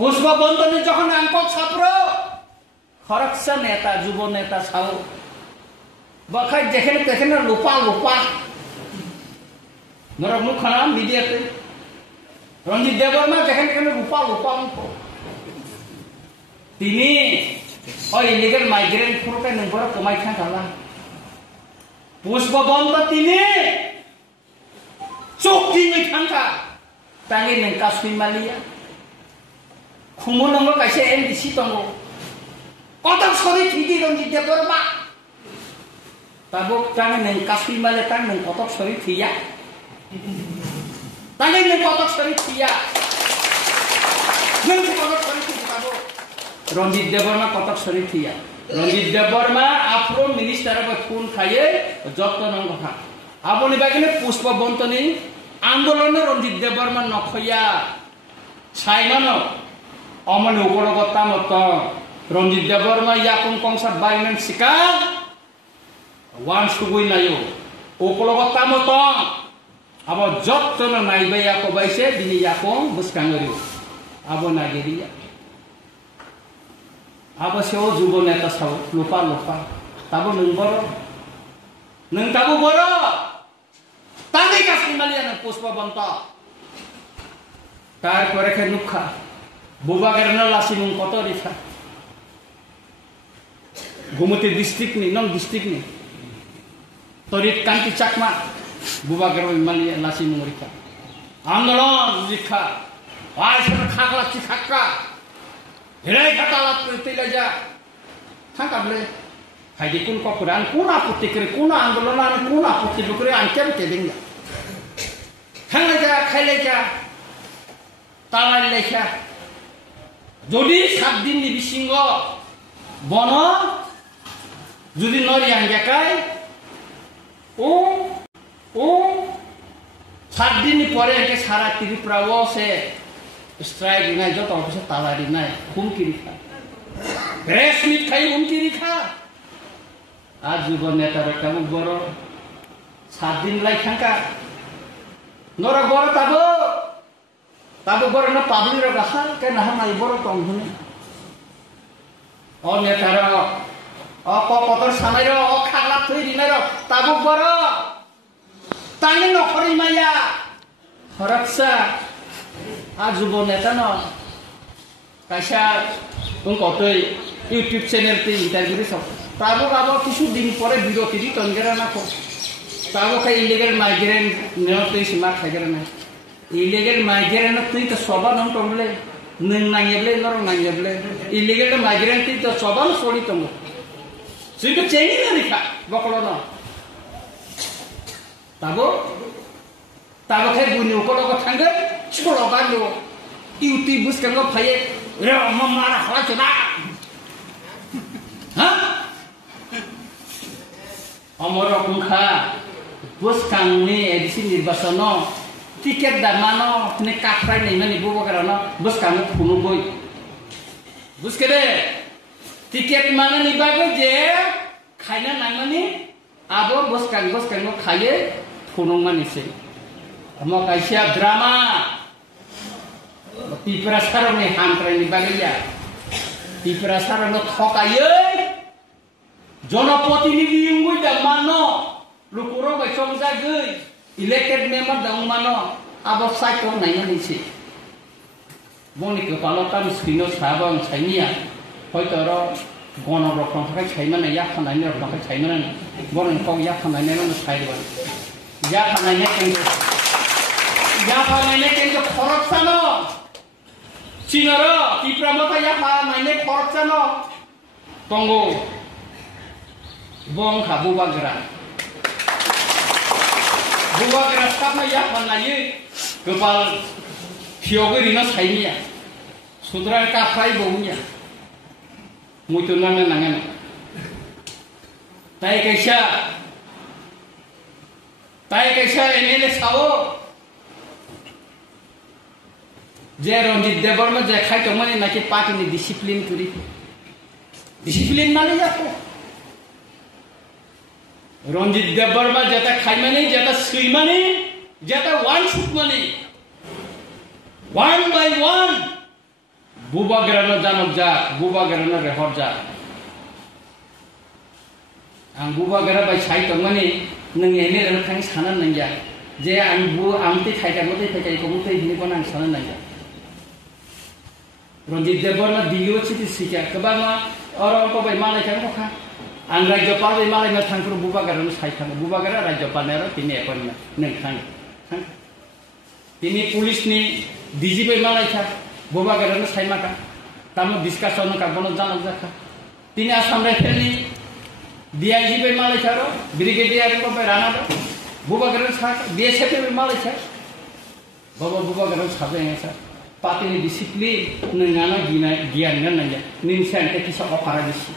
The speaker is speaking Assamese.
পুষ্পবন্তনী যখন আঙ্কক ছাত্র খরকসা নেতা যুব নেতা ছাও বাখাই যেখানে তেখানে লোপা লোপা নরক মুখানা মিডিয়াতে রঞ্জিত দেববর্মা যেখানে তেখানে লোপা লোপা তিনি ওই ইলিগেল মাইগ্রেন্ট ফোরকে নংবর কমাইখান কালা পুষ্পবন্ত তিনি চোখি থাকা তাঙ্গে নং কাশ্মীর মালিয়া খুমু নঙ্গ কাইছে এমডিসি দङ কত সরি ঠিকই রঞ্জিত দেববর্মা তাবো তাঙ্গে নং কাশ্মীর মালে তাং নং কত সরি থিয়া তাঙ্গে নং কত সরি থিয়া নং কত সরি থিয়া তাবো রঞ্জিত দেববর্মা কত সরি থিয়া রঞ্জিত দেববর্মা আফ্রো মিনিস্টার ফোন খাইয়ে যত্ন নং কথা আপনি বাকিনে পুষ্পবন্তনী আন্দোলনে রঞ্জিত দেববর্মা নখয়া সাইমানো অমন উপলগতা মত রঞ্জিত দেববর্মা ইয়াকুন কংসার বাইমেন সিকা ওয়ান সুগুই নাইও উপলগতা মত আবো যত্ন নাইবাই আকবাইছে দিনি ইয়াকং বুসকাঙ্গরিও আবো নাগেরিয়া আবো সেও যুব নেতা সাও লোপা লোপা তাবো নং বড় নং তাবো বড় তাকে কাশ্মীর মালিয়া নং পুষ্পবন্ত তারপরে খে নুখা বুবা কেরনা লাসি মুং কত রেখা গুমতি ডিস্ট্রিক্ট নি নং ডিস্ট্রিক্ট নি তরিত কান্তি চাকমা বুবা কেরনা মালিয়া লাসি মুং রেখা আন্দোলন রেখা আর সেটা খাগলা চি খাক্কা হেরাই কাটালাত করতে যা থাকাবলে হাইদি কোন কপরে আন কোন আপত্তি করে কোন আন্দোলন আন কোন আপত্তি করে আন কেন কেদিন যা থাকলে যা খাইলে যা তালাই লেখা যদি 7 দিন বিশৃঙ্গ বন যদি নরি আঙ্গাকায় ও 7 দিন পরে একে সারা ত্রিপুরাও সে স্ট্রাইক নাই যত অফিসে তালারি নাই হুমকি রেখা প্রেস মিট খাই হুমকি রেখা আর যুব নেতার একটা মুখ বড় 7 দিন লাই থাকা নরা বড় তাবো বড় না পাবলিক গাছা কে না নাই বড় কম হুনি ও নেতার ও কতর সানাই ও খাগলা থই দিনাই তাবো বড় তাঙ্গে নখরি মাইয়া হরকসা আর যুব নেতা ন কাইসা কতই ইউটিউব চ্যানেলতে ইন্টারভিউ সব তাবো আবার কিছুদিন পরে বিরতি দি তঙ্গেরা না তাবো খাই ইলিগেল মাইগ্রেন্ট নেওয়াতে সীমা খাইগেরা না ইলিগেল মাইগ্রেন্ট তুই তো সবা নং টংলে নং নাঙ্গেবলে নরং নাঙ্গেবলে ইলিগেল মাইগ্রেন্ট তুই তো সবা সরি তঙ্গ তুই তো চেনি না রেখা বকল না তাবো খাই বুনি উপলগ থাঙ্গে ছোড়ো গালো ইউটিউব বুসকাঙ্গ ফাইয়ে রে মারা হওয়া চোনা হ্যাঁ অমর কুংখা বুসকাংনি এডিসি নির্বাচন টিকেট দামানো নে কাফরাই নাই মানে বুবো কারণ বুসকাং ফুনু বই বুসকে দে টিকেট মানে নিবাগে যে খাইনা নাংমানি আবো বুসকাং খাইয়ে ফুনু মানিছে আমো কাইসা ড্রামা পিপরা সারনে হামক্রাই নিবাগে যা পিপরা সারনো ঠকাইয়ে জনপ্রতিনিধি ইংগুই দা মানো লুকুরো বাইসং জাগৈ ইলেক্টেড মেম্বার দং মানো আবো সাইকো নাইনা নিছে বনি কপালতাম স্ক্রিনো সাবং ছাইনিয়া হয়তো র গণরক্ষণ থাকায় ছাইমানে ইয়া খানাইনে রক্ষণ ছাইমানে বরং কম ইয়া খানাইনে ছাইবা ইয়া খানাইনে কিন্তু খরচ জানো চিনর ত্রিপুরা মতো ইয়া খানাইনে খরচ জানো তঙ্গো bong kha bubagra stapna ya manai kepal phioge rina sainia sudran ka phai bonya muitunan nangan tai kaisa enele sao je Ranjit Deborma je khai to mane naki pakini discipline turi discipline mane ya ko রঞ্জিত দেববর্মা যেটা খাইমানি যেটা সুইমানি যেটা ওয়ান শুটমানি ওয়ান বাই one buba gerana janok ja buba gerana rehor ja ang buba gera bai sai tongmani nang ene ran thang sanan nang ja je ang bu amti thaikai motei thaikai ko motei hini ko nang sanan nang ja Ronjit Deborna Diyo Chiti Sika Kabama orang ko bai malai kan ko kha ang rajyapal bai malai na thang ko buba gera no sai khang buba gera rajyapal nero tini ekon nang khang tini police ni DG bai malai kha buba gera no sai maka tamu discussion ka bono janok ja kha tini Assam Rifle ni DIG bai malai kha ro brigadier ko bai rana ro buba gera sa BSF bai malai kha baba buba gera sa bai sa Pati ni disiplin nengana gina gian ngan nanya nin sen te kisa opara disi